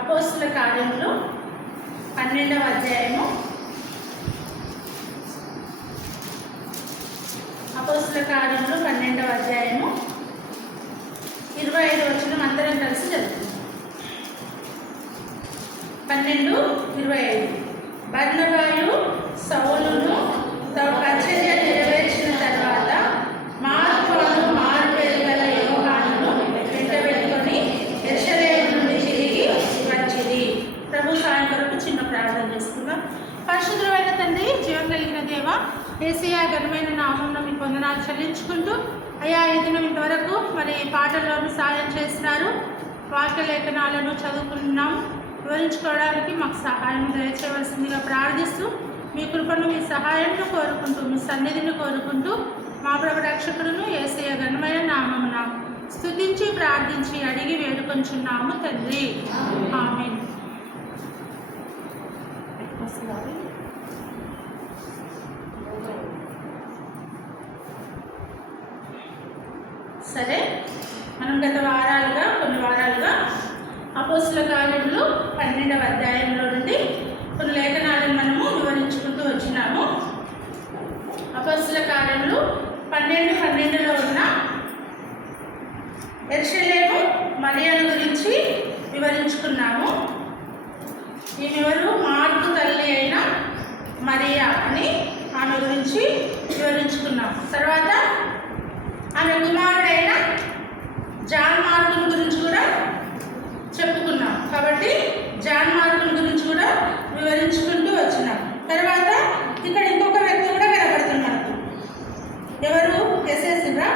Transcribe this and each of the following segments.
అపోస్తుల కార్యములు 12వ అధ్యాయము. అపోస్తుల కార్యములు 12వ అధ్యాయము 25వ వచనం అందరం కలిసి చదువుతున్నాం. 12:25. బర్నబాయు సౌలును తమ పరిచర్య నెరవేర్చిన తర్వాత మార్కును మారుపేరు గల యోహానును వెంటబెట్టుకొని యెరూషలేము నుండి తిరిగి వచ్చింది. ప్రభు సాయం కొరకు చిన్న ప్రార్థన చేసుకుందాం. పరిశుద్ధమైన తండ్రి, జీవం కలిగిన దేవ, యేసయ్య ఘనమైన నామమున మీకు వందనాలు చెల్లించుకుంటూ, అయ్యా ఈ దినం ఇంతవరకు మరి పాటల్లోనూ సాయం చేసినారు, వాక్య లేఖనాలను చదువుకుంటున్నాం, వివరించుకోవడానికి మాకు సహాయం దయచేయవలసిందిగా ప్రార్థిస్తూ, మీ కృపను మీ సహాయాన్ని కోరుకుంటూ, మీ సన్నిధిని కోరుకుంటూ, మా ప్రభు రక్షకుడును యేసయ్య ఘనమైన నామమున స్తుతించి ప్రార్థించి అడిగి వేడుకొంచున్నాము తండ్రి, ఆమేన్. సరే, మనం గత కొన్ని వారాలుగా అపోస్తుల కార్యములు 12వ అధ్యాయంలో నుండి కొన్ని లేఖనాలను మనము వివరించుకుంటూ వచ్చినాము. అపోస్తుల కార్యములు 12:12లో ఉన్న యెరూషలేము మరియను గురించి వివరించుకున్నాము. ఈమెవరు? మార్కు తల్లి అయిన మరియా అని ఆమె గురించి వివరించుకున్నాము. తర్వాత ఆమె కుమారుడైన జాన్ మార్కుని గురించి కూడా చెప్పుకున్నాం. కాబట్టి జాన్ మార్కుని గురించి కూడా వివరించుకుంటూ వచ్చినాం. తర్వాత ఇక్కడ ఇంకొక వ్యక్తి కూడా కనబడుతుంది మనకు. ఎవరు? ఎసేసిరా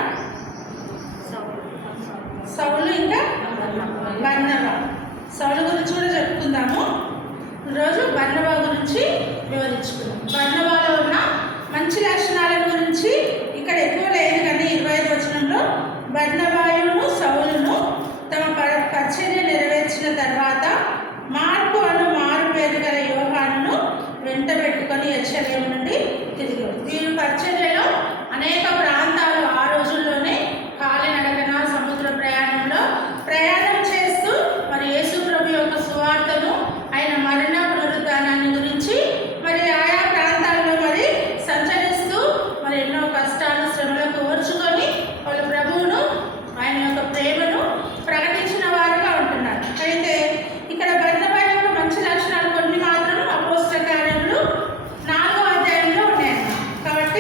సౌలు, ఇంకా బర్నబా. సౌలు గురించి కూడా చెప్పుకుందాము. ఈరోజు బర్నబా గురించి వివరించుకుందాం. బర్నబాలో ఉన్న మంచి లక్షణాల గురించి ఇక్కడ ఎక్కువ లేదు, కానీ 25వ వచనంలో బర్నబాయును సౌలును తమ పరిచర్య నెరవేర్చిన తర్వాత మార్కు అను మారు పేరు గల యోహానును వెంటబెట్టుకొని యెరూషలేము నుండి తిరిగి. వీరు పరిచర్యలో అనేక ప్రాంతాలు ఆ రోజుల్లోనే కాలినడకన సముద్ర ప్రయాణం చేస్తూ మరి యేసు ప్రభు యొక్క సువార్తను, ఆయన మరణ పునరుద్ధానాన్ని గురించి మరి ఆయా ప్రాంతాల్లో మరి సంచరిస్తూ మరి ఎన్నో కష్టాలు శ్రమలకు ఓర్చుకొని వాళ్ళ ప్రభువును, ఆయన యొక్క ప్రేమను ప్రకటించిన వారుగా ఉంటున్నారు. అయితే ఇక్కడ బర్నబా యొక్క మంచి లక్షణాలు కొన్ని మాత్రం అపోస్తల కార్యములు 4వ అధ్యాయంలో ఉన్నాయి. కాబట్టి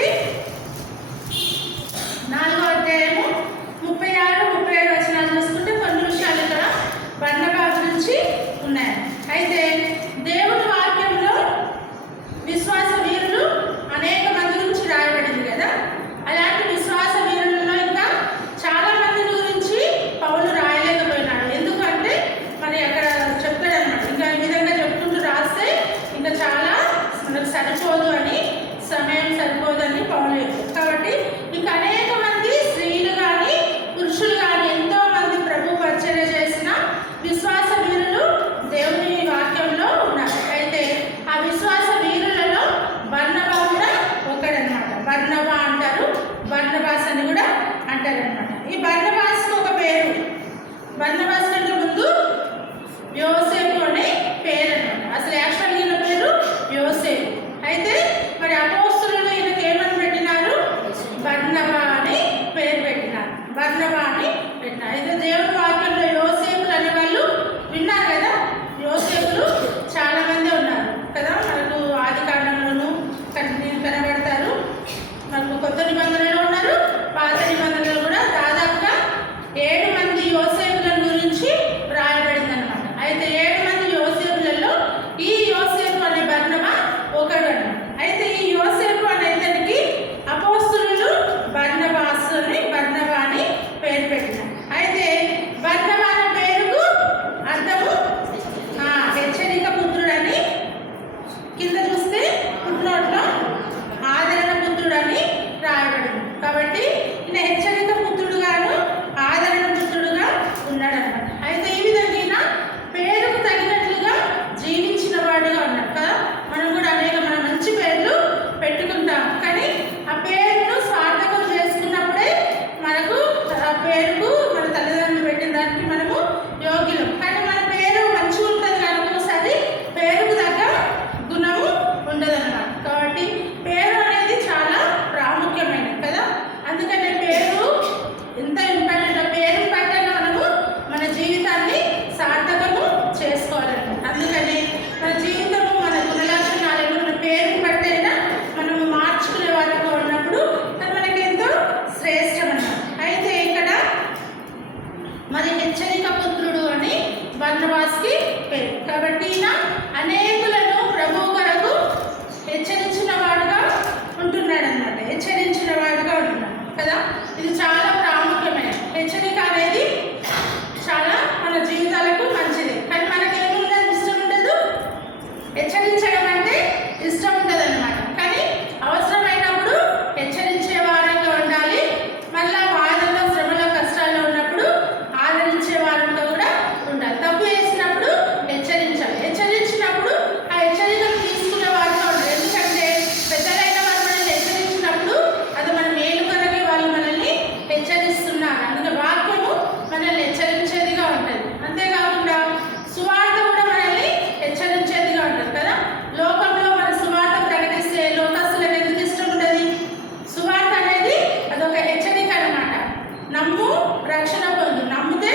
బర్నబాస్కి పేరు. కాబట్టి ఈయన అనేకులను ప్రభు కొరకు హెచ్చరించిన వాడుగా ఉంటున్నాడు అన్నమాట. హెచ్చరించిన వాడుగా ఉంటున్నాడు కదా. ఇది చాలా ప్రాముఖ్యమైన హెచ్చరిక అనేది చాలా మన జీవితాలకు మంచిది. కానీ మనకేముండదు, ఇష్టం ఉండదు. హెచ్చరించడం అంటే ఇష్టం ఉండదు అనమాట. కానీ అవసరమైనప్పుడు హెచ్చరించే వారంగా ఉండాలి. మళ్ళా బాధల్లో, శ్రమలో, కష్టాల్లో ఉన్నప్పుడు ఆదరించే వారంగా కూడా ఉండాలి. తప్పు చేసినప్పుడు హెచ్చరించాలి. హెచ్చరించినప్పుడు ఆ హెచ్చరికను తీసుకునే వారిగా ఉండాలి. ఎందుకంటే పెద్దలైన వారు మనల్ని హెచ్చరించినప్పుడు అది మన మేలు కొరకే వాళ్ళు మనల్ని హెచ్చరిస్తున్నారు. అందుకే వాక్యము మనల్ని హెచ్చరించేదిగా ఉంటుంది. అంతేకాకుండా సువార్త కూడా మనల్ని హెచ్చరించేదిగా ఉంటుంది కదా. లోకంలో మన సువార్త ప్రకటిస్తే లోకస్తులకు ఎందుకు ఇష్టం ఉండదు? సువార్త అనేది అదొక హెచ్చరిక అన్నమాట. నమ్ము రక్షణ పొందు, నమ్మితే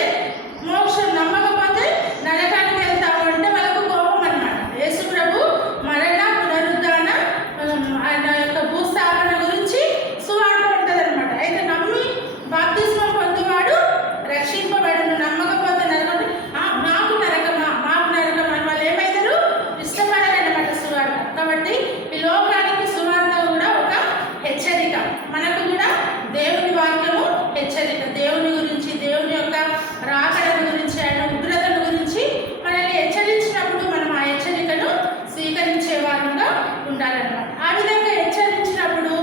మోక్షం, నమ్మకపోతే నరకానికి వెళ్తాము అంటే వాళ్ళకు కోపం అన్నమాట. యేసు ప్రభు మరణ, పునరుద్ధాన, ఆయన యొక్క భూస్థాపన గురించి సువార్త ఉంటుంది అనమాట. అయితే నమ్మి బాప్తిస్మం పొందివాడు రక్షింపబడును, నమ్మకపోతే నరకం. నాకు నరకమా, మాకు నరకమా అని వాళ్ళు ఏమవుతారు? ఇష్టపడాలన్నమాట సువార్త. కాబట్టి ఈ లోకానికి సువార్త కూడా ఒక హెచ్చరిక. మనకు కూడా దేవుని వాక్యము హెచ్చరిక. దేవుని గురించి, దేవుని యొక్క రాకడను గురించి, ఆయన ఉగ్రతను గురించి మనల్ని హెచ్చరించినప్పుడు మనం ఆ హెచ్చరికను స్వీకరించే వారంగా ఉండాలన్నమాట. ఆ విధంగా హెచ్చరించినప్పుడు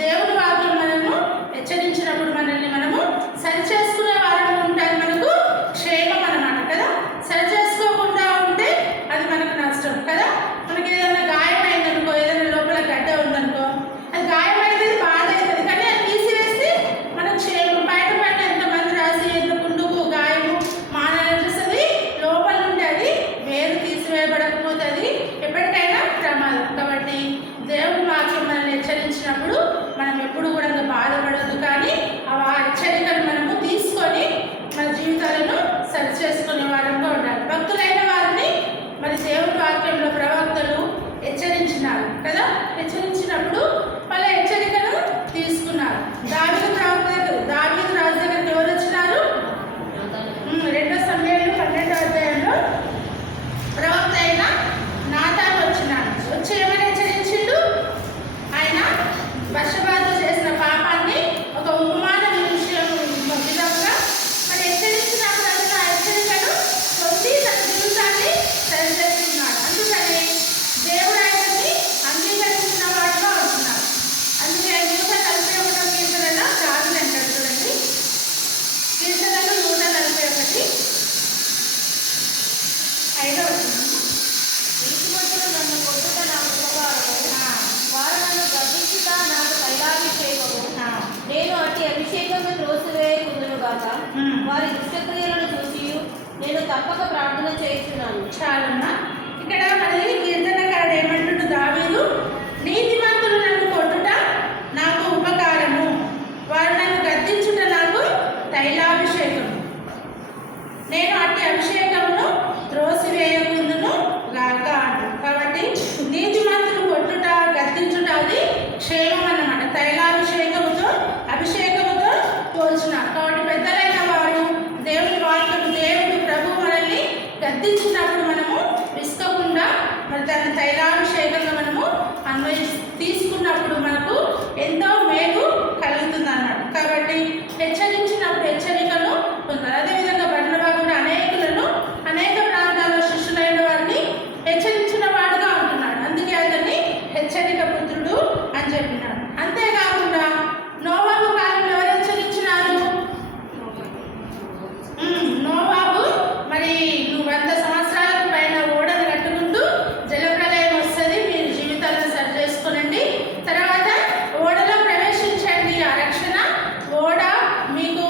దేవుని వాక్యం మనము హెచ్చరించినప్పుడు మనల్ని మనము సరిచేసుకునే వారంగా ఉంటుంది. మనకు క్షేమం అన్నమాట కదా. సరి చేసుకోకుండా ఉంటే అది మనకు నష్టం కదా. మనకి ఏదైనా గాయమైందనుకో, ఏదైనా లోపల గడ్డ ఉందనుకో, అది గాయమైతే బాధ అవుతుంది. కానీ అది తీసివేస్తే మనకు క్షేమం. బయట పైన ఎంతమంది రాసి ఎంత పుండుకు గాయము మాననిపిస్తుంది, లోపల నుండి అది వేరు తీసివేయబడకపోతే అది ఎప్పటికైనా ప్రమాదం. కాబట్టి దేవుని వాక్యం మనల్ని హెచ్చరించినప్పుడు మనం ఎప్పుడు కూడా బాధపడద్దు. కానీ ఆ హెచ్చరికను మనము తీసుకొని మన జీవితాలను సరి చేసుకునే వారంగా ఉండాలి. భక్తులైన వారిని మరి దేవుని వాక్యంలో ప్రవక్తలు హెచ్చరించినారు కదా. హెచ్చరించినప్పుడు వాళ్ళ హెచ్చరికను తీసుకున్నారు. దావీదు రాజు దగ్గరికి ఎవరు వచ్చినారు? 2 సమూయేలు 12వ అధ్యాయంలో ప్రవక్త అయిన నాతాను వచ్చినాడు. వచ్చి ఏమని హెచ్చరించిండు? ఆయన బత్షెబాతో చేసిన పాపాన్ని ఒక ఉపమాన విధంగా మరి హెచ్చరించినప్పుడు అతను ఆ హెచ్చరికను పొంది తన జీవితాన్ని సరిచేస్తున్నాడు. అందుకని దేవుడు ఆయనని అంగీకరించిన వాడుగా ఉంటున్నాడు. అందుకే 141వ కీర్తనలో రాజులు అంటాడు చూడండి. కీర్తనలు 141 5వ వచనం. నీతిమంతులు నన్ను కొట్టుట నాకు ఉపకారము, వారు నన్ను గద్దించుట నాకు తైలాభిషేకము. నేను అట్టి అభిషేకము త్రోసివేయకుందునుగాక. వారి దుష్టక్రియలను చూసి నేను తప్పక ప్రార్థన చేస్తున్నాను. చాలమ్మా. ఇక్కడ మరి కీర్తనకారుడు ఏమంటుడు? దావీదు, నీతిమంతులు నన్ను కొట్టుట నాకు ఉపకారము, వారు నన్ను గద్దించుట నాకు తైలాభిషేకము. నేను అట్టి అభిషేకమును త్రోసివేయకుందును గాక అంటు. కాబట్టి నీతిమంతులు కొట్టుట, గద్దించుట అది క్షేమం అన్నమాట. తైలాభిషేకముతో, అభిషేకముతో పోల్చున్నారు. కాబట్టి పెద్దలైన వారు దేవుని వాక్యం, దేవుడు ప్రభు మనల్ని గద్దించినప్పుడు మనము విసుకోకుండా మరి దాన్ని తైలాభిషేకంగా మనము తీసుకున్నప్పుడు మనకు ఎంతో మేలు కలుగుతుంది అన్నమాట. కాబట్టి హెచ్చరించినప్పుడు హెచ్చరికను పొందాలి. అదేవిధంగా బర్నబా కూడా అనేకులను అనేక ప్రాంతాల్లో శిష్యులైన వారిని హెచ్చరించిన వాడుగా ఉంటున్నాడు. అందుకే అతన్ని హెచ్చరిక పుత్రుడు అని చెప్పినాడు. అంతేకాకుండా నోవాహు కాలంలో ఎవరు హెచ్చరించినారు? నోవాహు మరి నువ్వు 100 సంవత్సరాలకు పైన ఓడను కట్టుకుంటూ జలప్రలయం వస్తుంది, మీరు జీవితాలను సరి చేసుకోనండి, తర్వాత ఓడలో ప్రవేశించండి, ఆ రక్షణ ఓడ మీకు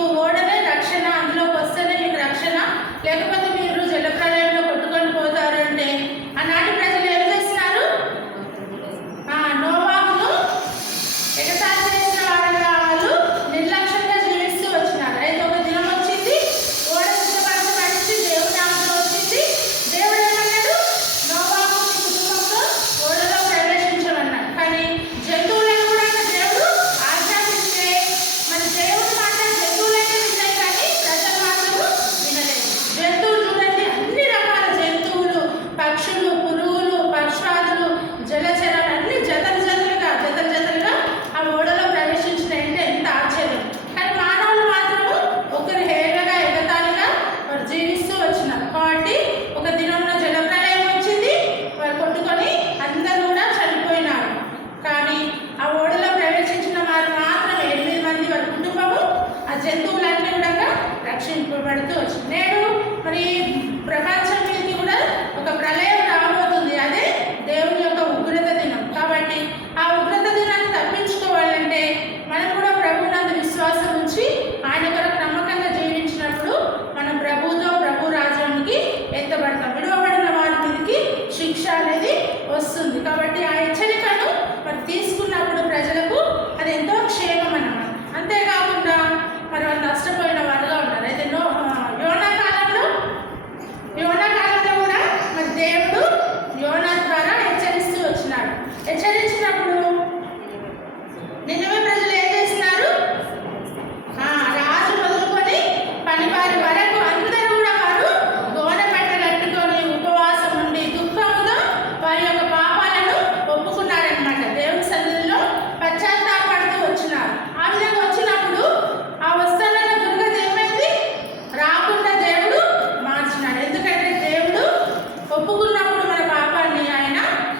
ఒప్పుకున్నప్పుడు మన పాపాన్ని ఆయన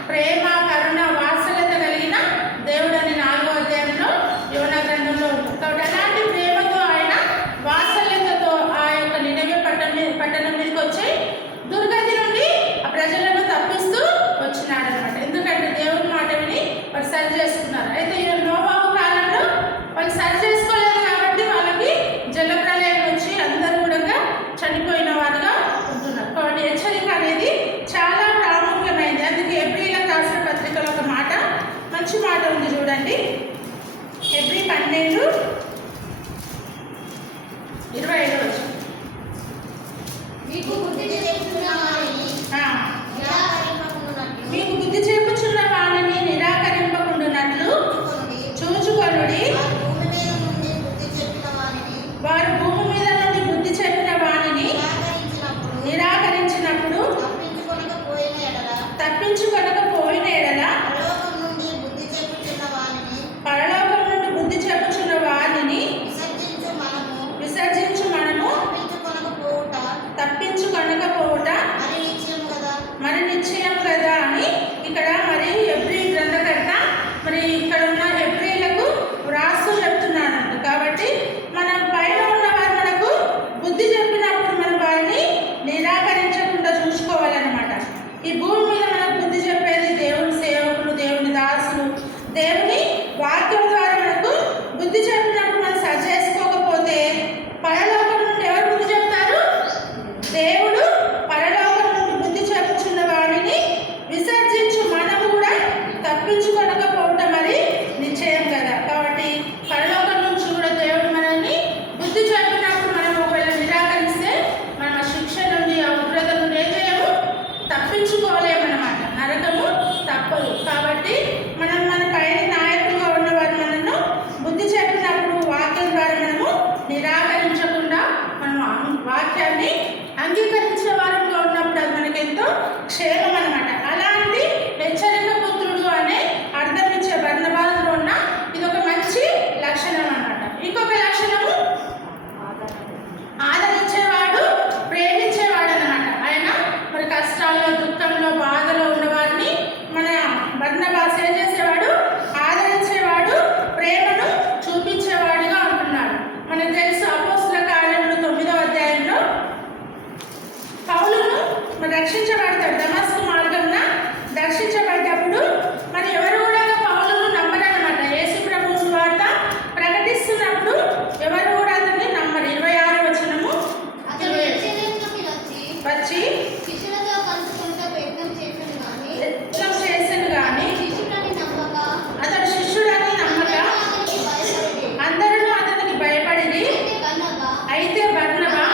ప్రేమ కరుణ వాత్సల్యత కలిగిన దేవుడని 4వ అధ్యాయంలో యోనా గ్రంథంలో ఉంటుంది. కాబట్టి అలాంటి ప్రేమతో ఆయన వాత్సల్యతతో ఆ యొక్క నినవే పట్టణం మీదకి వచ్చి దుర్గతి నుండి ఆ ప్రజలను తప్పిస్తూ వచ్చినాడు అనమాట. ఎందుకంటే దేవుని మాట విని వారు సరి చేసుకున్నారు. అయితే ఈ నోవాహు కాలంలో వాళ్ళు సరి చేసుకోలేదు కాబట్టి వాళ్ళకి జలప్రలయం వచ్చి అందరూ కూడా చనిపోయిన వారుగా ఉంటున్నారు. కాబట్టి హెచ్చరిక అనేది చాలా ప్రాముఖ్యమైనది. అందుకే హెబ్రీలకు రాసిన పత్రికలో ఒక మాట, మంచి మాట ఉంది చూడండి. హెబ్రీ 12:25 మీకు బుద్ధి చెప్పుచున్న వారిని మీకు బుద్ధి చెప్పుచున్న వారిని నిరాకరింపకుండునట్లు చూచుకొనుడి. వారు భూమి మీద నుండి బుద్ధి చెప్పిన వారిని నిరాకరించినప్పుడు తప్పించుకొనకపోయిన ఎడల పరలోకం నుండి బుద్ధి చెప్పుచున్న వారిని విసర్జించు మనము తప్పించుకొనకపోవుట మరి నిశ్చయం కదా అని ఇక్కడ మరి హెబ్రీ గ్రంథకర్త మరి ఇక్కడ ఉన్న హెబ్రీలకు వ్రాస్తూ చెప్తున్నాడు. కాబట్టి మన పైన ఉన్న వారు మనకు బుద్ధి చెప్పినప్పుడు మనం వారిని నిరాకరించకుండా చూసుకోవాలన్నమాట. ఈ భూమి మీద మనకు బుద్ధి చెప్పేది దేవుని సేవకులు, దేవుని దాసులు. దేవుని వాక్యం ద్వారా మనకు బుద్ధి చెప్పినప్పుడు మనం సరి చేసుకోకపోతే పరలోకం నుండి ఎవరు బుద్ధి చెప్తారు? దేవుడు పరలోకం నుండి బుద్ధి చెప్పుచున్న వాడిని విసర్జించు మనము కూడా తప్పించుకొనకపోవటం మరి నిశ్చయం కదా. కాబట్టి పరలోకం నుంచి కూడా దేవుడు మనల్ని బుద్ధి చెప్పినప్పుడు మనం ఒకవేళ నిరాకరిస్తే మనం ఆ శిక్ష నుండి ఆ ఉగ్రత నుండి ఏం చేయము, తప్పించుకోలేమన్నమాట. నరకము తప్పదు. కాబట్టి మనం మన పైన నాయకులుగా ఉన్నవారు మనను బుద్ధి చెప్పినప్పుడు వాక్యం ద్వారా మనము నిరాకరించకుండా మనం వాక్యాన్ని అంగీకరించే వారంలో ఉన్నప్పుడు అది మనకెంతో క్షేమం అనమాట. అలాంటి హెచ్చరిక పుత్రుడు అనే అర్థం ఇచ్చే బర్నబాలో ఉన్న ఇది ఒక మంచి లక్షణం అన్నమాట. ఇంకొక లక్షణము ఆదరించేవాడు, ప్రేమించేవాడు అన్నమాట. ఆయన మరి కష్టాల్లో, దుఃఖంలో, బాధలో ఉన్నవారిని మన బర్నబాస్ ఏం చేసేవాడు? ఆదరించేవాడు, ప్రేమను చూపించేవాడుగా ఉంటున్నాడు. మనకు తెలుసు అపోస్తల కార్యములు 9వ అధ్యాయంలో పౌలును మరి రక్షించబడతాడు. దమస్కు మార్గంన దర్శించబడ్డప్పుడు మరి ఎవరు కూడా పౌలును నమ్మరన్నమాట. యేసు ప్రభువు సువార్త ప్రకటిస్తున్నప్పుడు ఎవరు కూడా అతన్ని నమ్మరు. 26వ వచనము వచ్చి యత్నం చేసెను గాని అతడు శిష్యుడని నమ్మక అందరూ అతనికి భయపడిరి. అయితే బర్నబా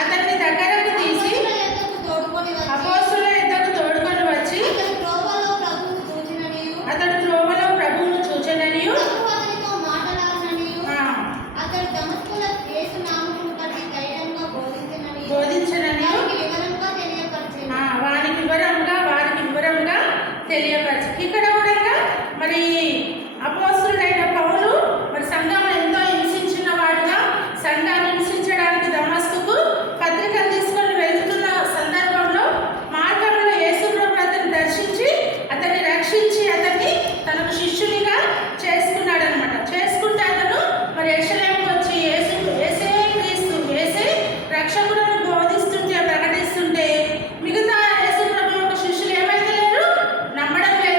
అతన్ని దగ్గరకు తీసి అపోస్తలుల యొద్దకు తోడుకొని వచ్చి అతడు త్రోవలో ప్రభువును చూచెననియు బోధించననియు వారికి వివరంగా తెలియపరచు. ఇక్కడ కూడా మరి అపోస్తలుడైన పౌలు మరి సంఘం ఎంతో హింసించిన వాడుగా సంఘాన్ని హింసించడానికి దమస్కుకు పత్రికలు తీసుకొని వెళ్తున్న సందర్భంలో మార్గంలో యేసు ప్రభు అతన్ని దర్శించి అతన్ని రక్షించి అతన్ని తనకు శిష్యునిగా చేసుకున్నాడు అనమాట. చేసుకుంటే అతను మరి యెరూషలేముకు వచ్చి యేసే క్రీస్తు, యేసే రక్షకులను బోధిస్తుంటే, ప్రకటిస్తుంటే మిగతా యేసు ప్రభు యొక్క శిష్యులు ఏమైతే లేరు, నమ్మడం లేదు.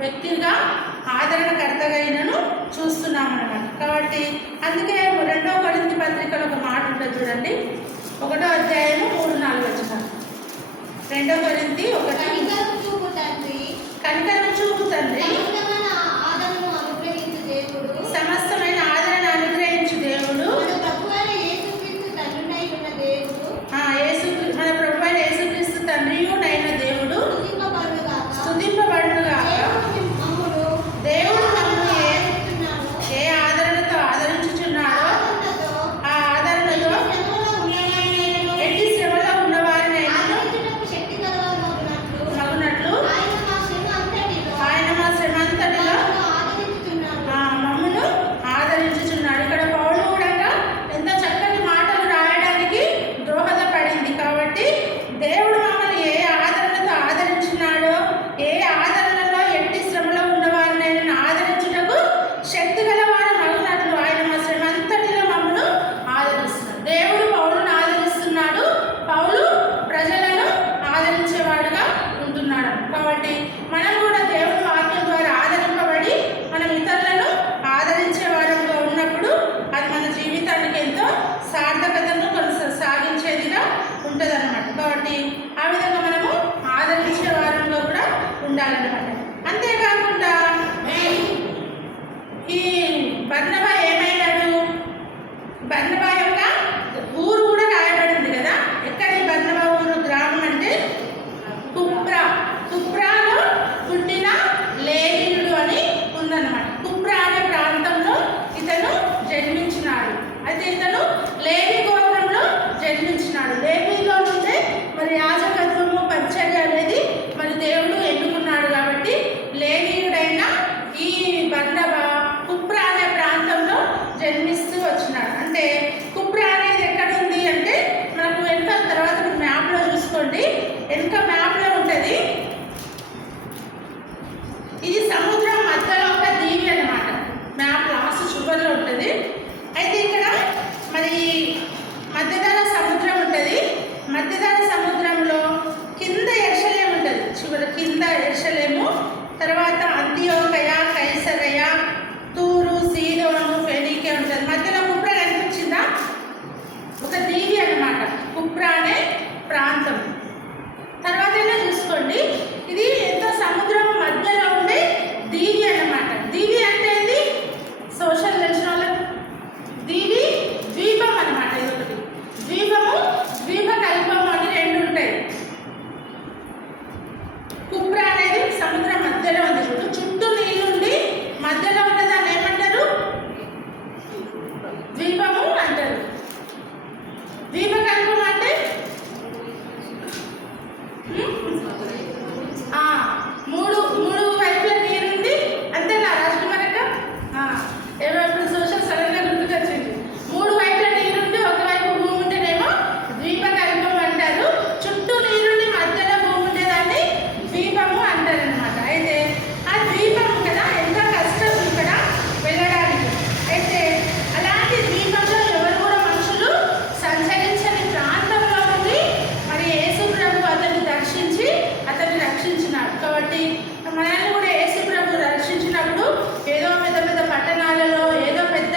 వ్యక్తిగా ఆదరణకర్తగాను చూస్తున్నామన్నమాట. కాబట్టి అందుకే 2 కొరింథీ పత్రికలో ఒక మాట ఉంటుంది చూడండి, 1వ అధ్యాయము 3-4 వచనాలు. 2 కొరింథీ 1. కనికరము చూపు తండ్రి, కనికరము చూపు తండ్రి, సమస్తమైన ఆదరణ అనుగ్రహించు దేవుడు, మన ప్రభువైన యేసుక్రీస్తు తండ్రియు నైన దేవుడు స్తుతింపబడునుగాక. దేవుడు మనల్ని ఏ ఆదరణతో ఆదరించుచున్నాడో ఆ ఆదరణతో ఎట్టి శ్రమలో ఉన్నవారినైనా మగునట్లు ఆయన మా శ్రమ అంతటిలో మమ్మను ఆదరించుచున్నాడు. ఇక్కడ పౌలు కూడా ఎంతో చక్కటి మాటలు రాయడానికి దోహదపడింది. కాబట్టి దేవుడు మమ్మల్ని ఏ ఆదరణతో ఆదరించున్నాడో, ఏ ఆదరణలో ఎట్టి శ్రమలో ఉన్నవారినైనా ఆదరించుటకు శక్తి గలవాడు మగునట్లు ఆయన మా శ్రమ అంతటిలో మమ్మను ఆదరిస్తున్నాడు. దేవుడు పౌలును ఆదరిస్తున్నాడు, పౌలు ప్రజలను ఆదరించేవాడుగా ఉంటున్నాడు. కాబట్టి మనం కూడా దేవుని వాక్యం ద్వారా ఆదరింపబడి మనం ఇతరులను ఆదరించేవాడుగా ఉన్నప్పుడు అది మన జీవితానికి ఎంతో సార్థకతను సాగించేదిగా ఉంటుందన్నమాట. కాబట్టి ఆ విధంగా మనము ఆదరించే వారంలో కూడా ఉండాలన్నమాట. అంతేకాకుండా ఈ బర్నబా ఏమైనాడు, బర్నబా యొక్క ఊరు కూడా రాయబడింది కదా. ఎక్కడ ఈ బర్నబా ఊరు గ్రామం అంటే కుప్రా. కుప్రాలో పుట్టిన లేవీయుడు అని ఉందన్నమాట. కుప్రా అనే ప్రాంతంలో ఇతను జన్మించినాడు. అయితే ఇతను లేవీ గోత్రంలో జన్మించినాడు. లేవీలో నుండే మరి యాజకత్వము పరిచర్య అనేది మరి దేవుడు ఎన్నుకున్నాడు. కాబట్టి లేవీయుడైన ఈ బర్నబా కుప్రా అనే ప్రాంతంలో జన్మిస్తూ వచ్చినాడు. అంటే కుప్రా అనేది ఎక్కడ ఉంది అంటే మనకు వెనుక తర్వాత మ్యాప్లో చూసుకోండి, వెనుక మ్యాప్లో ఉంటుంది. ఇది సముద్రం మధ్యలో ఒక దీవి అన్నమాట. మ్యాప్ లాస్ట్ చివరిలో ఉంటుంది. అయితే ఇక్కడ మరి మధ్యధరా సముద్రం ఉంటుంది. మధ్యధరా సముద్రంలో కింద యెరూషలేము ఉంటుంది. చివరి కింద యెరూషలేము, తర్వాత అంతియోకయ, కైసరయ, తూరు, సీదోను, ఫెనీకే ఉంటుంది. మధ్యలో కుప్రా కనిపించిందా? ఒక దీవి అన్నమాట కుప్రా అనే ప్రాంతం. తర్వాత చూసుకోండి, ఇది ఎంతో సముద్రం మధ్యలో ఉండే దీవి అన్నమాట. దీవి అంటే ఏంది? సోషల్ తెలిసిన వాళ్ళకి దీవి ద్వీపం అన్నమాట. ఇది ఒకటి ద్వీపము, ద్వీపకల్పము అని 2 ఉంటాయి. కుప్రా అనేది సముద్రం మధ్యలో ఉంది చూడు, చుట్టూ నీళ్ళుండి మధ్యలో ఉన్నదాన్ని ఏమంటారు? ద్వీపము అంటారు. ద్వీపకల్పం అంటే మూడు వైపుల నీరుంది అంతేనా రాజకుమారక్క? ఏమో ఇప్పుడు సోషల్ సడన్గా గుర్తుకొచ్చింది. 3 వైపుల నీరుండి ఒకవైపు భూమి ఉంటేనేమో ద్వీపకల్పం అంటారు. చుట్టూ నీరుండి మధ్యలో భూమి ఉండేదాన్ని ద్వీపము అంటారు అనమాట. అయితే ఆ ద్వీపం కదా ఎంతో కష్టం ఇక్కడ వెళ్ళడానికి. అయితే అలాంటి ద్వీపంలో ఎవరు కూడా మనుషులు సంచరించని ప్రాంతంలో నుండి మరి యేసు ప్రభు అతన్ని దర్శించి అతన్ని రక్షించినాడు. కాబట్టి మనల్ని కూడా యేసు ప్రభు రక్షించినప్పుడు ఏదో పెద్ద పెద్ద పట్టణాలలో ఏదో పెద్ద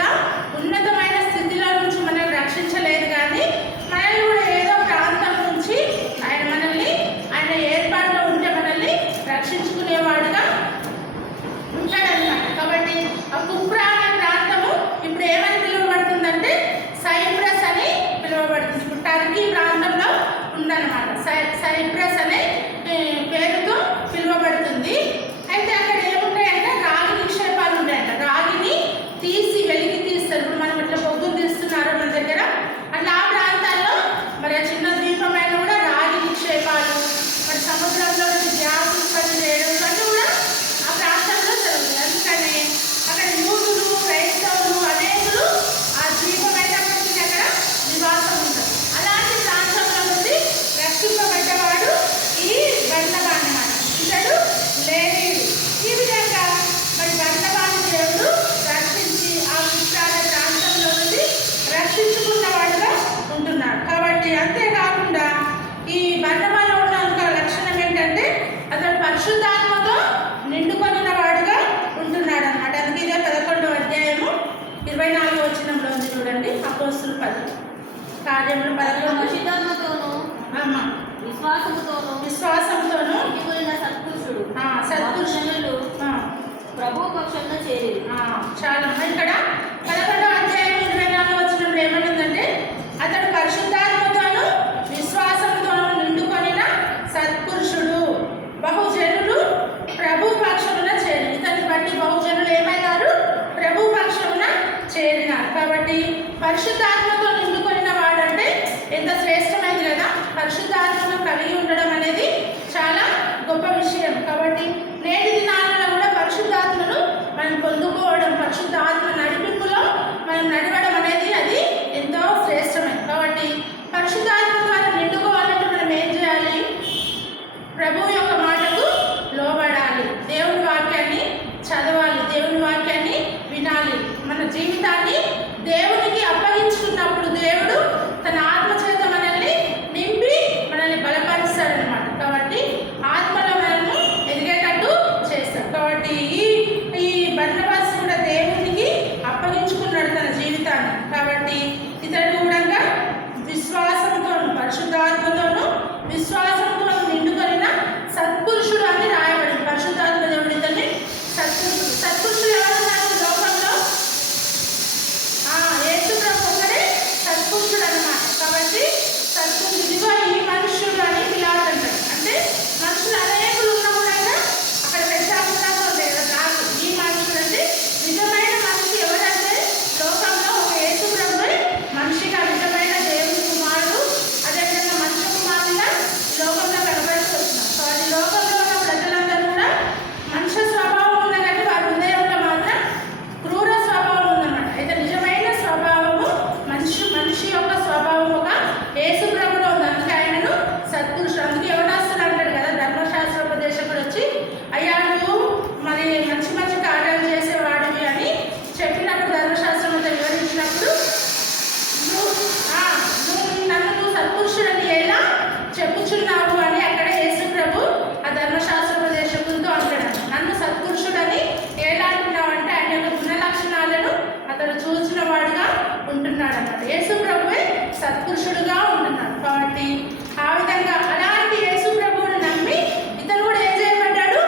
ఉన్నతమైన స్థితిలో నుంచి మనల్ని రక్షించలేదు, కానీ మనల్ని కూడా ఏదో ప్రాంతం నుంచి ఆయన ఏర్పాటులో ఉంటే మనల్ని రక్షించుకునేవాడుగా ఉంటాడనమాట. కాబట్టి ఆ కుప్రా అనే ప్రాంతము ఇప్పుడు ఏమని పిలువబడుతుందంటే సైప్రస్ అని పిలువబడుతుంది. ఇప్పుడు టర్కీ ప్రాంతంలో ఉందన్నమాట. సైప్రస్ అనే పేరుతో పిలువబడుతుంది. అయితే అక్కడ ఏముంటాయంటే రాగి నిక్షేపాలు ఉంటాయంట. రాగిని వెలికి తీస్తారు. ఇప్పుడు మనం ఇట్లా పొగ్గులు తీస్తున్నారు మన దగ్గర, అట్లా ఆ ప్రాంతాల్లో మరి ఆ చిన్న ద్వీపమైన కూడా రాగి నిక్షేపాలు, మరి సముద్రంలో గ్యాస్ ఉత్పత్తి చేయడం ఇవన్నీ కూడా ఆ ప్రాంతంలో జరుగుతుంది. అందుకని అక్కడ యూదులు, క్రైస్తవులు అనేకులు ఆ ద్వీపమైనప్పటికీ అక్కడ నివాసం ఉంటారు. అలాంటి ప్రాంతంలో నుండి రక్షింపబడ్డవాడు ఈ బర్నబా అన్నమాట. ఇతడు లేవీయుడు. ఈ విధంగా మరి బర్నబాను దేవుడు రక్షించి ఆ కుప్రాల ప్రాంతంలో నుండి రక్షించుకున్నవాడుగా ఉంటున్నాడు. కాబట్టి అంతేకాకుండా ఈ బర్నబాలో ఉన్న ఒక లక్షణం ఏంటంటే అతడు పరిశుద్ధాత్మతో నిండుకొనిన కార్యములు 11 పరిశుద్ధాత్మతోను అమ్మ విశ్వాసంతోను నిండిపోయిన సత్పురుషుడు సత్పురుషులు ప్రభు పక్షంలో చేరేది. చాలా ఇక్కడ 11వ అధ్యాయం 24వ వచనంలో ఏమనుందంటే అతడు పరిశుద్ధాత్మతోను విశ్వాసంతోను నిండుకొనిన సత్పురుషుడు బహుజనులు ప్రభు పక్షమున చేరి. ఇతన్ని బట్టి బహుజనులు ఏమైనారు? ప్రభు పక్షమున చేరినారు. కాబట్టి పరిశుద్ధాత్మతో నిండుకొనిన వాడంటే ఎంత శ్రేష్టమైంది కదా. పరిశుద్ధాత్మను కలిగి ఉండడం అనేది చాలా గొప్ప విషయం. కాబట్టి నేటి దినాలలో కూడా పరిశుద్ధాత్మను మనం పొందుకోవడం, పరిశుద్ధ ఆత్మ నడిపింపులో మనం నడవడం అనేది అది ఎంతో శ్రేష్టమైనది. కాబట్టి పరిశుద్ధాత్మ ద్వారా నిండుకోవాలంటే మనం ఏం చేయాలి? ప్రభు యొక్క మాటకు లోబడాలి, దేవుని వాక్యాన్ని చదవాలి, దేవుని వాక్యాన్ని వినాలి. మన జీవితాన్ని దేవునికి అప్పగించుకున్నప్పుడు దేవుడు తన ఆత్మ చేత మనల్ని నింపి మనల్ని బలపరుస్తాడనమాట. కాబట్టి ఆత్మలో మనల్ని ఎదిగేటట్టు చేస్తాడు. కాబట్టి ఈ బర్నబాస్ కూడా దేవునికి అప్పగించుకున్నాడు తన జీవితాన్ని. కాబట్టి ఇతడు కూడా విశ్వాసంతోను పరిశుద్ధాత్మతోను విశ్వాసంతో నిండుకొనిన సత్పురుషుడు అని రాయబడింది. పరిశుద్ధాత్మ దేవుడు ఇతన్ని సత్పురుషుడు. సత్పురుషులు ఎవరున్నారు లోకంలో? యేసు ప్రభు ఒకడే సత్పురుషుడు అన్నమాట. కాబట్టి సత్పురుషుడు ఇదిగో ఈ మనుష్యుడు అని పిలాతు అంటాడు. అంటే మనుషులు అనేకులు ఉన్నా కూడా అక్కడ పెద్దాపురాలు కాదు. ఈ మనుషుడు అంటే నిజమైన మనిషి ఎవరంటే లోకంలో ఒక యేసు ప్రభువే మనిషిగా నిజమైన దేవుని కుమారుడు, అదేవిధంగా మనుష్య కుమారుడుగా లోకంలో కనబడుతూ వస్తున్నారు. కాబట్టి లోకంలో ఉన్న ప్రజలందరూ కూడా మనుష్య స్వభావం ఉన్న కానీ వారి హృదయంలో మాత్రం క్రూర స్వభావం ఉందన్నమాట. అయితే నిజమైన స్వభావము మనిషి యొక్క స్వభావం ఒక యేసు ప్రభులో ఉంది. అందుకే ఆయనను సత్పురుషుడు. అందుకే యోనాసుడు అంటాడు కదా, ధర్మశాస్త్రోపదేశకుడు వచ్చి అయ్యా నువ్వు మరి మంచి మంచి కార్యాలు చేసేవాడివి అని చెప్పినప్పుడు, ధర్మశాస్త్రం అంతా వివరించినప్పుడు నువ్వు నన్ను సత్పురుషుడని ఎలా చెప్పుచున్నావు అని అక్కడ యేసు ప్రభు ఆ ధర్మశాస్త్రోపదేశకులతో అంటాడు. నన్ను సత్పురుషుడని ఎలా అంటున్నావు అంటే ఆయన యొక్క గుణ లక్షణాలను అతడు చూసిన వాడుగా ఉంటున్నాడు అన్నమాట. యేసు ప్రభువే సత్పురుషుడుగా ఉంటున్నాడు. కాబట్టి ఆ విధంగా అలాంటి యేసు ప్రభువుని నమ్మి ఇతను కూడా ఏం చేయబడ్డాడు?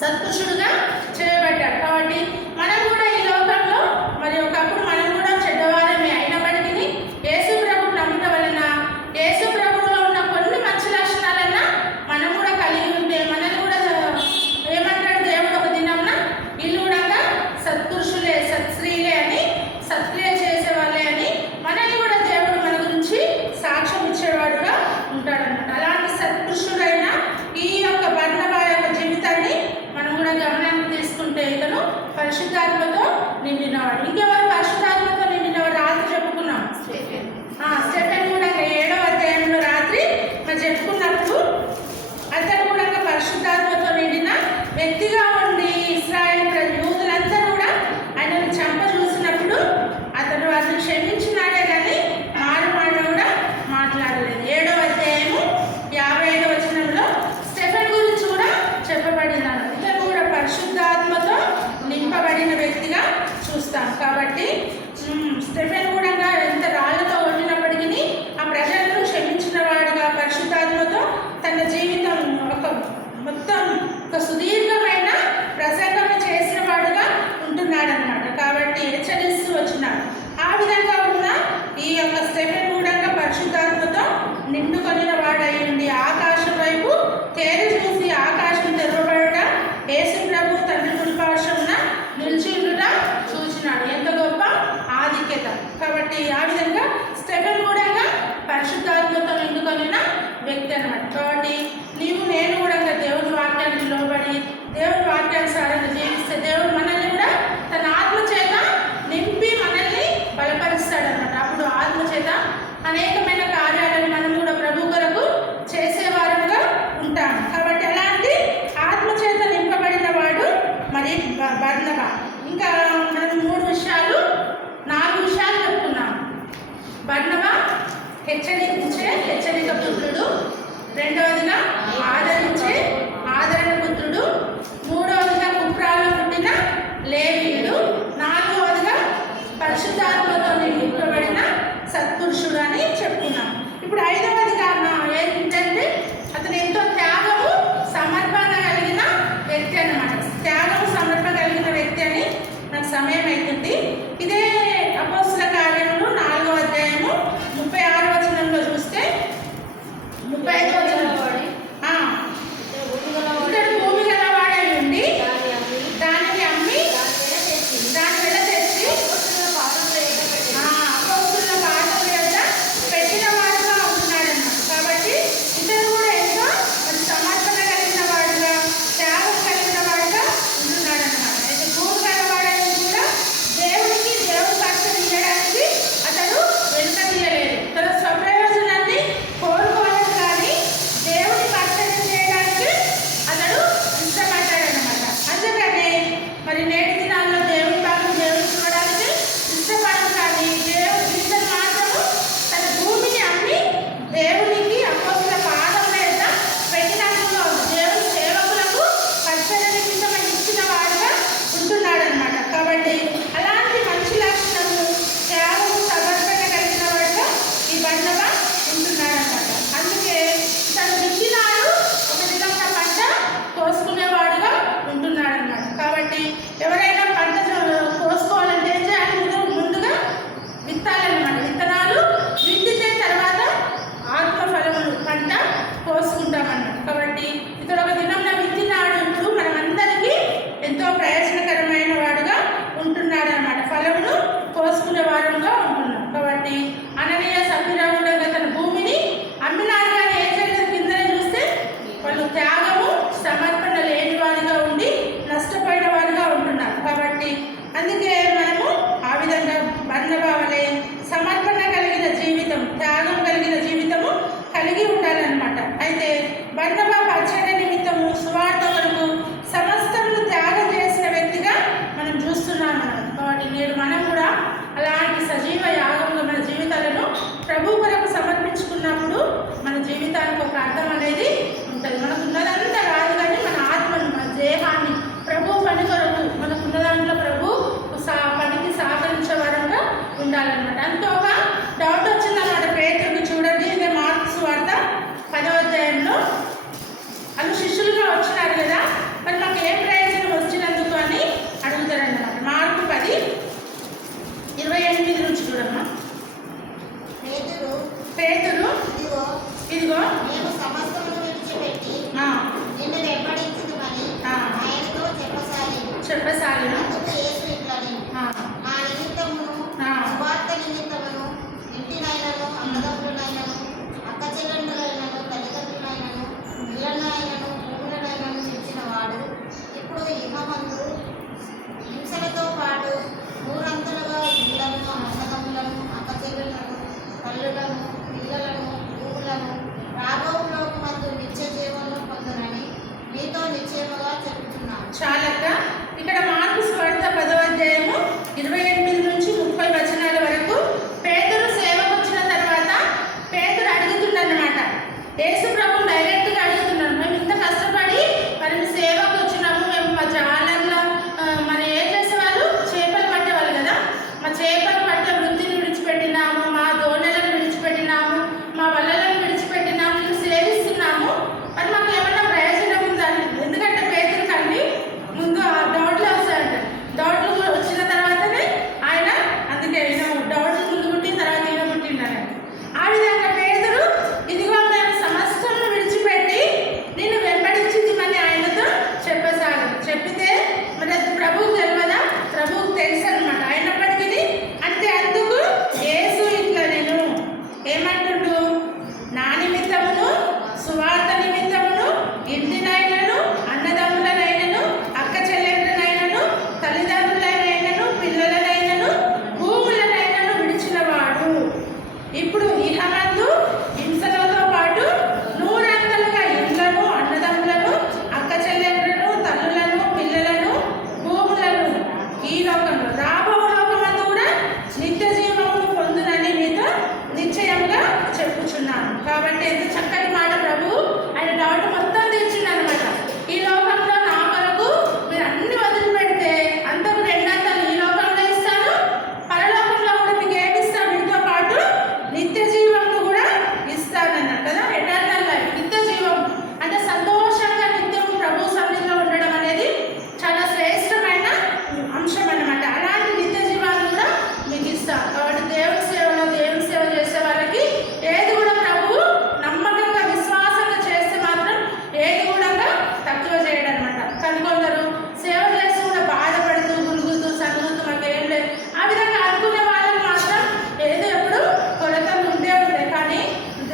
సత్పురుషుడుగా చేయబడ్డాడు. కాబట్టి మనం కూడా ఈ లోకంలో మరి ఒకప్పుడు మనం కూడా చెడ్డవారమే అయినప్పటికీ యేసు ప్రభువుని నమ్మటం వలన యేసు ప్రభువులో ఉన్న కొన్ని మంచి లక్షణాలన్నా మనం కూడా కలిగి ఉంటే మనల్ని కూడా ఏమంటాడు దేవుడు ఒక దినంన వీళ్ళు కూడా సత్పురుషులే సత్స్త్రీలే అని సత్క్రియ చేసేవాళ్ళే అని మనల్ని కూడా దేవుడు మన గురించి సాక్ష్యం ఇచ్చేవాడుగా ఉంటాడన్నమాట. అలాంటి సత్పురుషుడైన ఈ యొక్క బర్నబా యొక్క జీవితాన్ని మనం కూడా గమనానికి తీసుకుంటే ఇతను పరిశుద్ధాత్మతో నిండినవాడు. ఇంకెవరు పరిశుద్ధాత్మతో నిండినవాడు? రాత్రి చెప్పుకున్నాం స్టెఫెన్ కూడా 7వ అధ్యాయంలో రాత్రి మరి చెప్పుకున్నప్పుడు అతను కూడా పరిశుద్ధాత్మతో నిండిన వ్యక్తిగా ఉండి ఇశ్రాయేలు యూదులంతా కూడా ఆయనను చంప చూసినప్పుడు అతను వారిని క్షమించినాడే కానీ మారు మాట కూడా మాట్లాడలేదు. 7వ అధ్యాయము 55వ వచనంలో స్టెఫెన్ గురించి కూడా చెప్పబడింది. ఇతను కూడా పరిశుద్ధాత్మతో నింపబడిన వ్యక్తిగా చూస్తాం. కాబట్టి స్టెఫెన్ కూడా ఎంత రాళ్లతో కొట్టినప్పటికీ ఆ ప్రజలను క్షమించిన వాడుగా పరిశుద్ధాత్మతో తన జీవితం మొత్తం ఒక సుదీర్ఘమైన ప్రసంగం చేసిన వాడుగా ఉంటున్నాడనమాట. కాబట్టి హెచ్చరిస్తూ వచ్చినాడు. ఆ విధంగా ఉన్న ఈ యొక్క స్టెఫెన్ కూడా పరిశుద్ధాత్మతో నిండుకొనిన వాడై ఉండి ఆకాశం వైపు తేరి చూసి ఆకాశం తెరవబడుట, యేసు ప్రభు తండ్రి కుడిపార్శ్వమున నిలిచి ఉండుట చూచినాడు. ఎంత గొప్ప ఆధిక్యత. కాబట్టి ఆ విధంగా స్టెఫెన్ కూడా పరిశుద్ధాత్మతో నిండుకొనిన వ్యక్తి అనమాట. కాబట్టి నేను కూడా దేవుని వాక్యానికి లోబడి దేవుని వాక్యానుసారంగా జీవిస్తే దేవుడు మనల్ని కూడా తన ఆత్మ చేత నింపి మనల్ని బలపరుస్తాడనమాట. అప్పుడు ఆత్మ చేత అనేకమైన కార్యాలను మనం కూడా ప్రభు కొరకు చేసేవారుగా ఉంటాము. కాబట్టి అలాంటి ఆత్మ చేత నింపబడిన వాడు మరి బర్నబా. ఇంకా మనం 4 విషయాలు చెప్పుకున్నాం. బర్నబా హెచ్చరిక పుత్రుడు, రెండవదిగా ఆదరించే ఆదరణ పుత్రుడు, మూడవదిగా కుప్రాలో పుట్టిన లేవీయుడు, నాలుగవదిగా పరిశుద్ధాత్మతో నింపబడిన సత్పురుషుడు శిష్యులుగా వచ్చినారు కదా, మరి మాకు ఏం ప్రయోజనం వచ్చినందుకు అని అడుగుతారన్నమాట. మార్కు 10:28 నుంచి చూడమ్మా. పేతురు ఇదిగో మేము సమస్తమును విడిచిపెట్టి నిన్ను వెంబడించుదుమని ఆయనతో చెప్పసాగాను. అందుకు యేసు ఇట్లనెను, నా నిమిత్తమును సువార్త నిమిత్తమును ఇంటినైనను అన్నదమ్ములనైనను అక్క చెల్లెండ్రులైనను తల్లిదండ్రులైనను పిల్లలనైనను భూములనైనను తెచ్చిన వాడు ఇప్పుడు ఇహమందు హింసలతో పాటు నూరంతలుగా ఇళ్లను అన్నదమ్ములను అక్క చెల్లెలను తల్లులను పిల్లలను భూములను రాబోలోకమందు నిత్య జీవనం పొందునని మీతో నిశ్చయముగా చెబుతున్నాను. చాలక్క. ఇక్కడ మార్కు సువార్త 10:28 నుంచి 30 వచనాల వరకు పేతురు సేవకు వచ్చిన తర్వాత పేతురు అడుగుతున్నాడనమాట. యేసు ప్రభు డైరెక్ట్గా అడుగుతున్నాడు, మేము ఇంత కష్టపడి మరి సేవకు వచ్చినాము, మేము మా జాలర్లో మరి ఏం చేసేవాళ్ళు, చేపలు పట్టేవాళ్ళు కదా, మా చేపలు పట్టే వృత్తిని విడిచిపెట్టినాము, మా దోణలను విడిచిపెట్టినాము, మా వలలను విడిచిపెట్టినాము, మేము సేవిస్తున్నాము, మరి మాకు ఏమన్నా ప్రయోజనం ఉందా? ఎందుకంటే పేతురు కండి ముందు ఆ డౌట్లు వస్తాయంట. డౌట్లు వచ్చిన తర్వాతనే ఆయన, అందుకే ఈయన డౌట్లు ముందు పుట్టిన తర్వాత ఈయన పుట్టిండారు. ఆ విధంగా పేతురు ఇదిగో మేము సమస్తను విడిచిపెట్టి నేను వెంబడించింది ఆయనతో చెప్పితే మరి అది ప్రభువుకు తెలియదా? ప్రభువుకు తెలుసు అనమాట. అయినప్పటికీ అంటే అందుకు యేసు ఇట్లా నేను ఏమంటుండు, నా నిమిత్తమును సువార్త నిమిత్తమును ఇంటినైనను అన్నదమ్ములనైనను అక్క చెల్లెళ్ళనైనను తల్లిదండ్రులనైనను పిల్లలనైనను భూములనైనను విడిచిన వాడు ఇప్పుడు ఇహమందు హింసలతో పాటు నూరంతలుగా ఇళ్లను అన్నదమ్ములను అక్క చెల్లెళ్ళను తల్లులను పిల్లలను భూములను ఈ లోకంలో రాబో లోకమందు కూడా నిత్య జీవమును పొందునని మీతో నిశ్చయంగా చెప్పుచున్నాను. కాబట్టి ఎంత చక్కటి మాట ప్రభు. ఆయన డౌట్ మొత్తం తీర్చిండు అనమాట. ఈ లోకంలో నా కొరకు మీరు అన్ని వదిలిపెడితే అంతకు రెండంతలు ఈ లోకంలో ఇస్తాను, పరలోకంలో కూడా మీకు ఏమి ఇస్తాను, వీటితో పాటు నిత్య జీవము కూడా ఇస్తానన్నారు కదా. ఎటర్నల్ లైఫ్, నిత్య జీవం అంటే సంతోషంగా నిత్యం ప్రభు సన్నిధిలో ఉండడం అనేది చాలా శ్రేష్టమైన అంశం అన్నమాట. అలాంటి నిత్య జీవాన్ని కూడా మీకు ఇస్తాను. కాబట్టి దేవుని సేవ చేసే వాళ్ళకి ఏది కూడా ప్రభువు నమ్మకంగా విశ్వాసంగా చేస్తే మాత్రం ఏది కూడా తక్కువ చేయడం అనమాట. కానీ కొందరు సేవ చేస్తూ కూడా బాధపడుతూ గురుగుతూ సనుగుతూ మాకు ఏం లేదు ఆ విధంగా అనుకునే వాళ్ళకి మాత్రం ఏదో ఎప్పుడు కొలతలు ఉండే ఉంటాయి. కానీ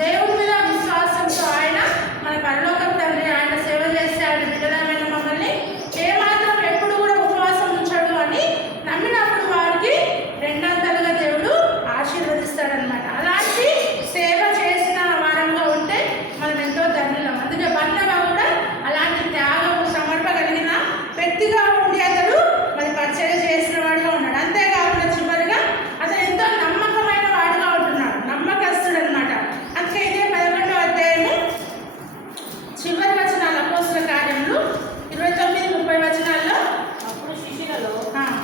దేవుడి మీద విశ్వాసంతో ఆయన మన పరలోకం తండ్రి, ఆయన సేవ చేస్తే ఆయన బిడ్డలమైన మమ్మల్ని ఏమాత్రం ఎప్పుడు కూడా ఉపవాసం ఉంచాడు అని నమ్మినప్పుడు వారికి రెండంతలుగా దేవుడు ఆశీర్వదిస్తాడనమాట. అలాంటి సేవ చేసిన వారంగా ఉంటే మనం ఎంతో ధన్యులం. అందుకే బర్నబా కూడా అలాంటి త్యాగము సమర్పగలిగిన వ్యక్తిగా ఉండి అతడు మరి పరిచయం చేసిన వాడుగా ఉన్నాడు. అంతేకాకుండా చివరిగా అతను ఎంతో నమ్మకమైన వాడుగా ఉంటున్నాడు, నమ్మకస్తుడు అనమాట. అందుకే ఇదే 11వ అధ్యాయము చివరి వచనాలు అపోస్తుల కార్యములు 29-30 వచనాల్లో అప్పుడు శిష్యులలో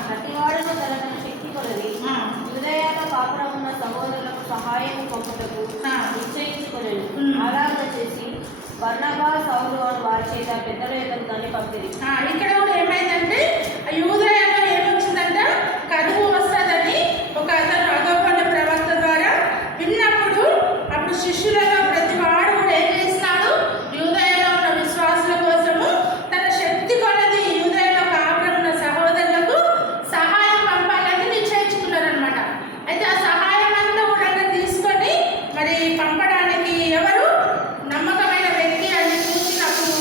ప్రతివాడును తన శక్తి కొలది యూదయలో కాపురం ఉన్న సహోదరులకు సహాయం పంపుటకు నిశ్చయించుకొనెను. అలాగ చేసి బర్నబా సౌలు అని వారి చేత పెద్దల యొద్దకు దాన్ని పంపిరి. ఇక్కడ కూడా ఏమైందంటే యూదయలో ఏమొచ్చిందంట, కరువు వస్తుందని ఒక అతను అగోపన్న ప్రవక్త ద్వారా విన్నప్పుడు అప్పుడు శిష్యులలో ప్రతి వాడు కూడా ఏం చేస్తున్నాడు, యూదయలో ఉన్న విశ్వాసుల కోసము తన శక్తి కొలది యూదయలో కాపురం ఉన్న సహోదరులకు సహాయం పంపాలని నిశ్చయించుకున్నారనమాట. అయితే ఆ సహాయం అంతా కూడా తీసుకొని మరి పంపడానికి ఎవరు నమ్మకమైన వ్యక్తి అని చూసినప్పుడు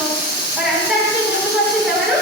మరి అందరికీ ముందుకొచ్చింది ఎవరు,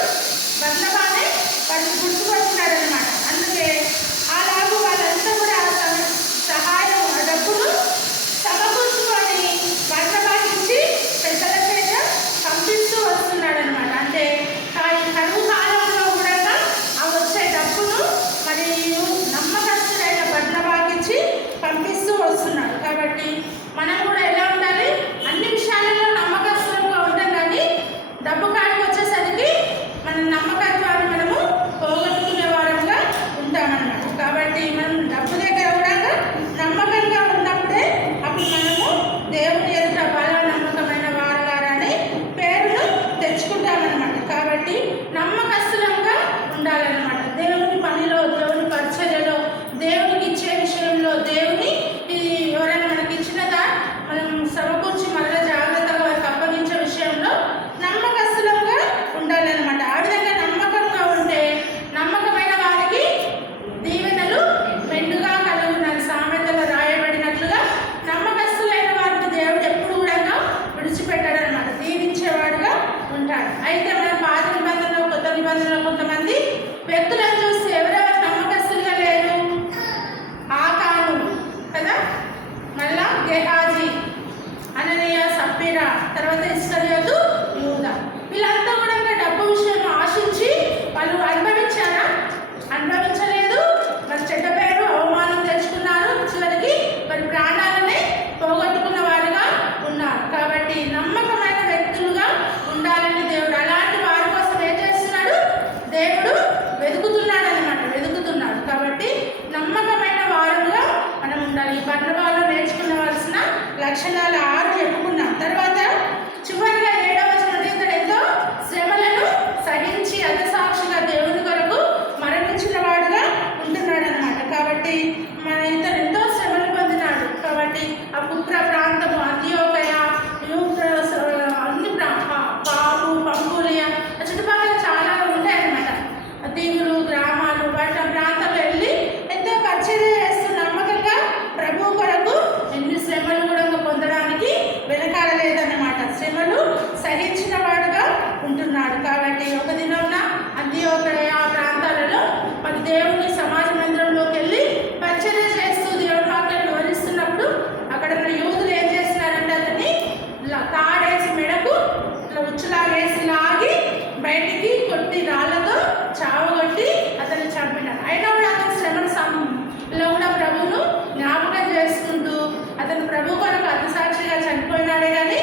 వేసి లాగి బయటికి కొట్టి రాళ్ళతో చావగొట్టి అతన్ని చంపినాడు. అయినా కూడా అతని శ్రమల సమయంలో కూడా ప్రభువును జ్ఞాపకం చేసుకుంటూ అతను ప్రభు కొరకు అతిసాక్షిగా చనిపోయినాడే కానీ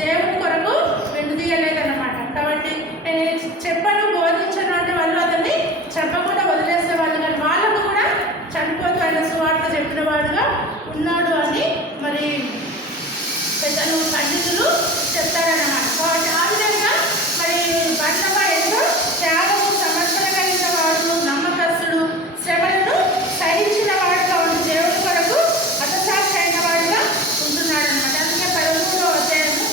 దేవుని కొరకు వెనుదీయలేదన్నమాట. కాబట్టి నేను చెప్పను బోధించను అంటే వాళ్ళు అతన్ని చెప్పకుండా వదిలేసేవాళ్ళు, కానీ వాళ్ళకు కూడా చనిపోతూ ఆయన సువార్త చెప్పిన వాడుగా ఉన్నాడు అని మరి పెద్దలు పండితులు చెప్తారన్నమాట. కాబట్టి ఆ విధంగా మరి బర్నబా ఎంతో త్యాగము సమర్పణ కలిగిన వాడు, నమ్మకస్తుడు, శ్రమలను సహించిన వాడుగా ఉండి దేవుడి కొరకు హతసాక్షి అయిన వాడుగా ఉంటున్నాడు అనమాట. అందుకే 13వ అధ్యాయము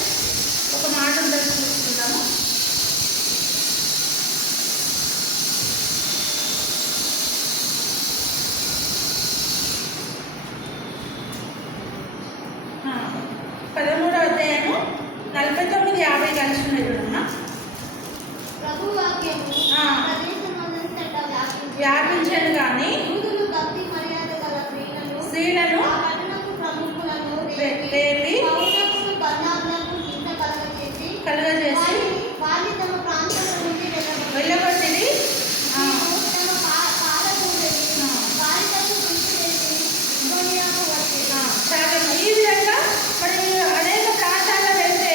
ఒక మాట ఉందని చూసుకుందాము. ఆ, 13వ అధ్యాయము 49-50 కలిసి ఉన్నాయి చూడమ్మా. ప్రభు వాక్యము ఆ. ప్రదేశమంతటా వ్యాపించను కానీ యూదులు భక్తి మర్యాద గల స్త్రీలను ఆ పట్టణపు ప్రముఖులను రేపి పౌరులకు బర్నబాకు హింస కలుగజేసి వారిని తమ ప్రాంతం నుండి వెళ్ళగొట్టిరి. తమ పాలకూడని వారితో గుర్తుచేసి ఇకోనియాకు వచ్చి చాలా ఈ విధంగా మరి అనేక ప్రాంతాల్లో వెళ్తే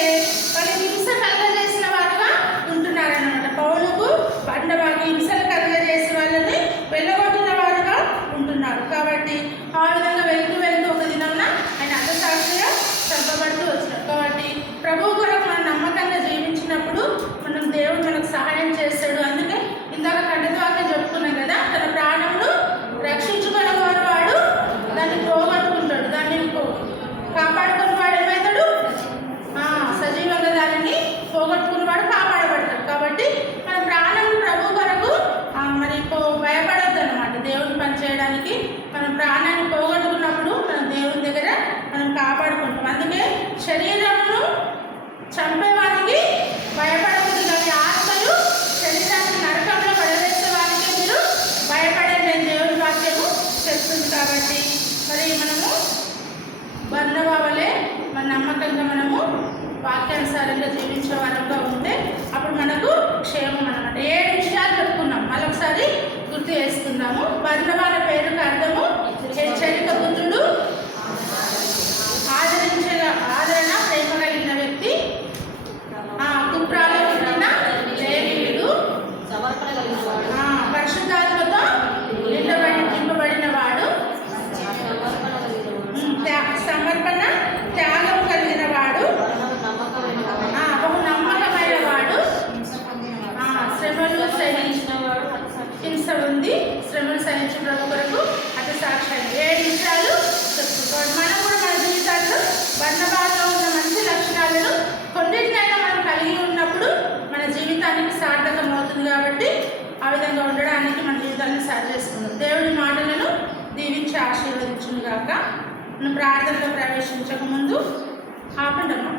వాళ్ళు హింస కలుగజేసిన వారుగా ఉంటున్నారన్నమాట. పౌలుకు బర్నబాకు హింసలు కలుగజేసిన వాళ్ళని వెళ్ళగొట్టిన వారుగా ఉంటున్నారు. కాబట్టి ఆ విధంగా వెళ్తూ ఒక దినంన ఆయన అర్థసాక్షిగా చంపబడుతూ వచ్చినారు. కాబట్టి ప్రభు కొరకు మనం నమ్మకంగా జీవించినప్పుడు మనం దేవుడు మనకు సహాయం చేస్తాడు. అందుకే ఇందాక కంటవాక్యం చెప్పుకున్నాం కదా, తన ప్రాణమును రక్షించుకునేవారు వాడు దాన్ని పోగొట్టుకుంటాడు, దాన్ని కాపాడుకుని వాడు ఏమవుతాడు, సజీవంగా దానిని పోగొట్టుకునేవాడు కాపాడబడతాడు. కాబట్టి మన ప్రాణం ప్రభు కొరకు మరి భయపడద్దు అనమాట. దేవుని పని చేయడానికి మనం ప్రాణాన్ని పోగొట్టుకున్నప్పుడు మనం దేవుని దగ్గర మనం కాపాడుకుంటాం. అందుకే శరీరమును చంపేవానికి భయపడకూడదు, కానీ ఆత్మలు శరీరాన్ని నరకంలో పడవేసే వారికి మీరు భయపడండి అని దేవుని వాక్యము చెప్తుంది. కాబట్టి మరి మనము బర్నబా వలె మన నమ్మకంగా మనము వాక్యానుసారంగా జీవించే వారంగా ఉంటే అప్పుడు మనకు క్షేమం అనమాట. 7 విషయాలు చెప్పుకున్నాం, మరొకసారి గుర్తు చేసుకుందాము. బర్నబా అనే పేరుకు అర్థము హెచ్చరిక పుత్రుడు, ఆదరణ ప్రేమ కలిగిన వ్యక్తి, కుప్రాలో పుట్టిన లేవీయుడు, సమర్పణ కలిగిన వాడు, పరిశుద్ధాత్మతో నింపబడిన వాడు, సమర్పణ త్యాగం కలిగిన వాడు, బహు నమ్మకమైన వాడు, శ్రమలు సహించిన వాడు, హింస ఉంది, శ్రమలు సహించిన ప్రభు కొరకు హతసాక్షి. 7 విషయాలు చెప్పుకోండి. మనం కూడా మన జీవితాల్లో బర్నబాలో ఉన్న మంచి లక్షణాలను కొన్నిటినైనా మనం కలిగి ఉన్నప్పుడు మన జీవితానికి సార్థకం అవుతుంది. కాబట్టి ఆ విధంగా ఉండడానికి మన జీవితాన్ని సరి చేసుకుందాం. దేవుడి మాటలను దీవించి ఆశీర్వదించును గాక. మనం ప్రార్థనలో ప్రవేశించక ముందు ఆపండమ్మా.